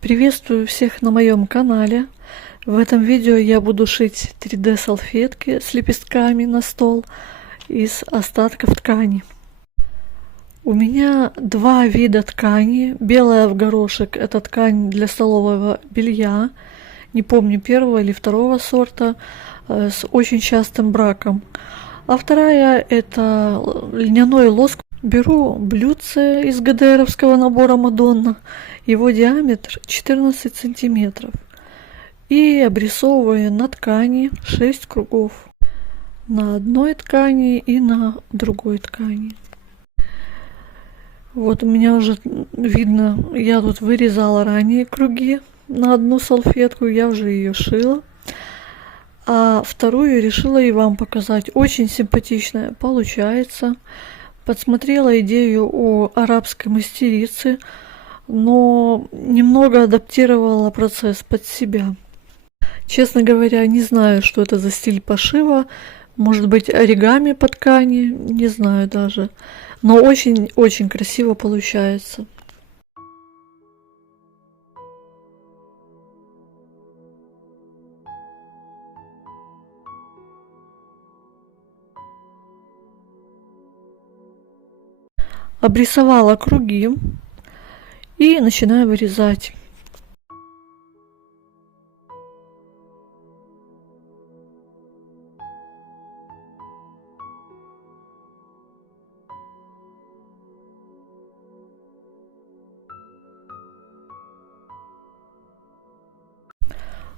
Приветствую всех на моем канале. В этом видео я буду шить 3D салфетки с лепестками на стол из остатков ткани. У меня два вида ткани. Белая в горошек — это ткань для столового белья. Не помню, первого или второго сорта, с очень частым браком. А вторая — это льняной лоск. Беру блюдце из ГДРовского набора Мадонна. Его диаметр 14 сантиметров. И обрисовываю на ткани 6 кругов. На одной ткани и на другой ткани. Вот у меня уже видно, я тут вырезала ранее круги на одну салфетку, я уже ее шила. А вторую решила и вам показать. Очень симпатичная получается. Подсмотрела идею у арабской мастерицы, но немного адаптировала процесс под себя. Честно говоря, не знаю, что это за стиль пошива. Может быть, оригами по ткани, не знаю даже. Но очень-очень красиво получается. Обрисовала круги и начинаю вырезать.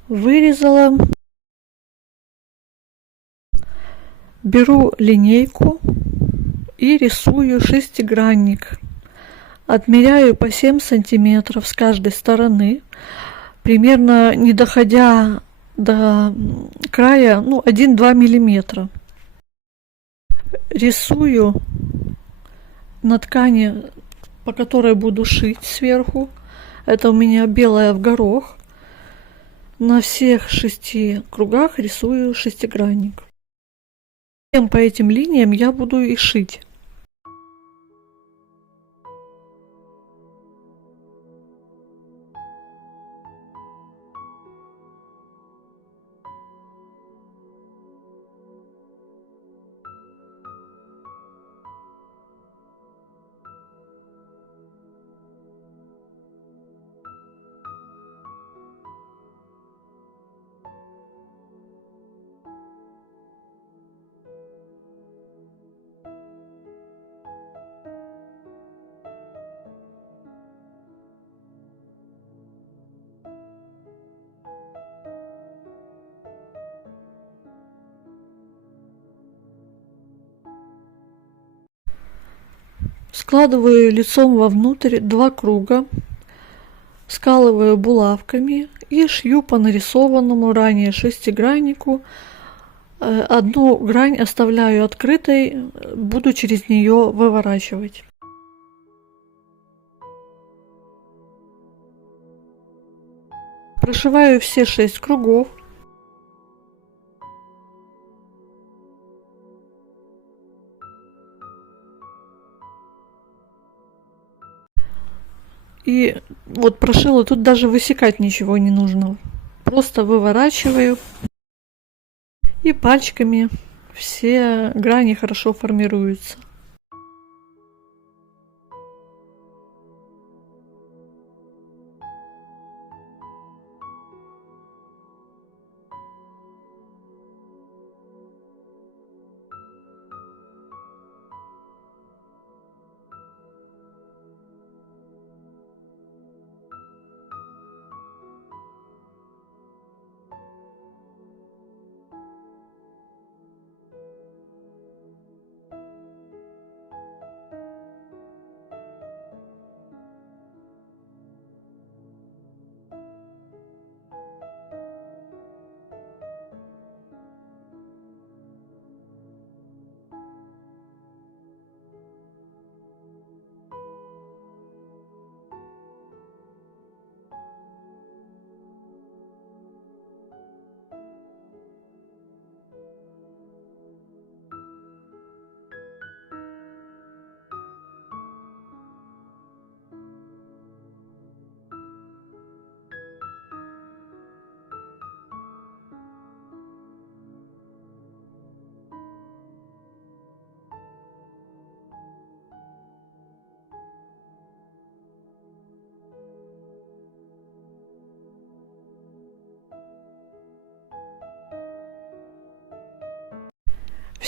Вырезала. Беру линейку и рисую шестигранник. Отмеряю по 7 сантиметров с каждой стороны, примерно не доходя до края, 1-2 миллиметра. Рисую на ткани, по которой буду шить сверху. Это у меня белая в горох. На всех 6 кругах рисую шестигранник. По этим линиям я буду и шить. Складываю лицом вовнутрь 2 круга, скалываю булавками и шью по нарисованному ранее шестиграннику. Одну грань оставляю открытой, буду через нее выворачивать. Прошиваю все 6 кругов. И вот прошила, тут даже высекать ничего не нужно. Просто выворачиваю. И пальчиками все грани хорошо формируются.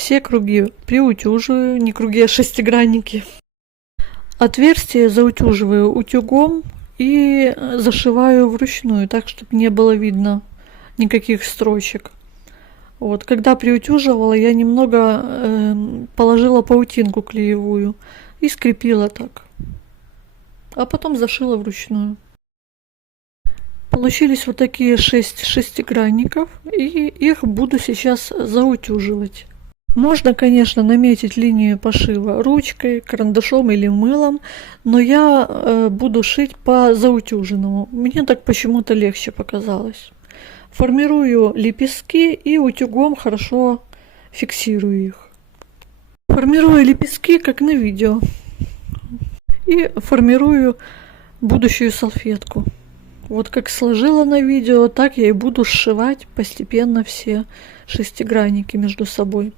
все круги приутюживаю, не круги, а шестигранники. Отверстие заутюживаю утюгом и зашиваю вручную, так, чтобы не было видно никаких строчек. Вот, когда приутюживала, я немного положила паутинку клеевую и скрепила так, а потом зашила вручную. Получились вот такие 6 шестигранников, и их буду сейчас заутюживать. Можно, конечно, наметить линию пошива ручкой, карандашом или мылом, но я буду шить по заутюженному. Мне так почему-то легче показалось. Формирую лепестки и утюгом хорошо фиксирую их. Формирую лепестки, как на видео. И формирую будущую салфетку. Вот как сложила на видео, так я и буду сшивать постепенно все шестигранники между собой.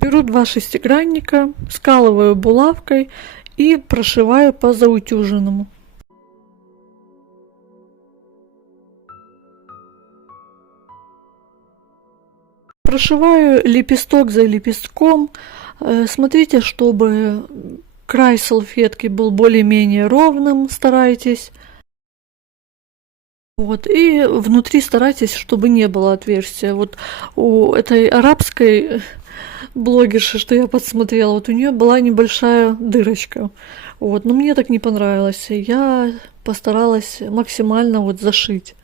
Беру 2 шестигранника, скалываю булавкой и прошиваю по заутюженному. Прошиваю лепесток за лепестком. Смотрите, чтобы край салфетки был более-менее ровным, старайтесь. Вот, и внутри старайтесь, чтобы не было отверстия. Вот у этой арабской блогерши, что я подсмотрела, вот у нее была небольшая дырочка. Вот, но мне так не понравилось. Я постаралась максимально вот зашить.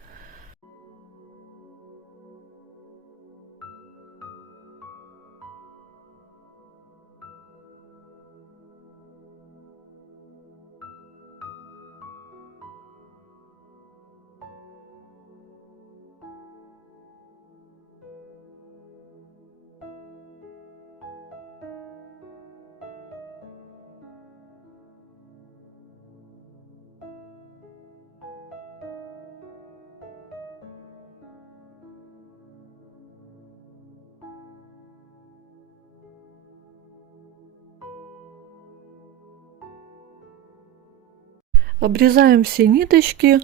Обрезаем все ниточки,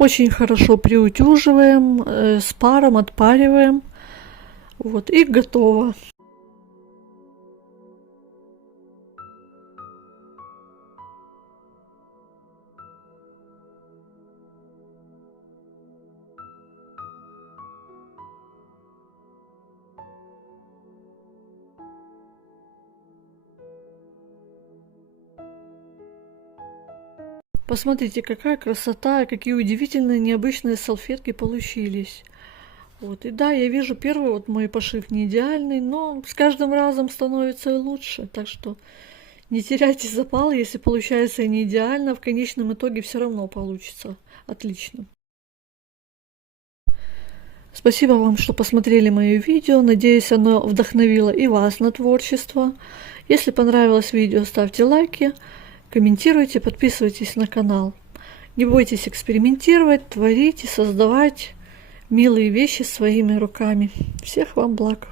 очень хорошо приутюживаем, с паром отпариваем. Вот, и готово. Посмотрите, какая красота, какие удивительные, необычные салфетки получились. Вот, и да, я вижу, первый вот мой пошив не идеальный, но с каждым разом становится лучше. Так что не теряйте запал, если получается и не идеально, в конечном итоге все равно получится отлично. Спасибо вам, что посмотрели мое видео. Надеюсь, оно вдохновило и вас на творчество. Если понравилось видео, ставьте лайки, комментируйте, подписывайтесь на канал. Не бойтесь экспериментировать, творить и создавать милые вещи своими руками. Всех вам благ!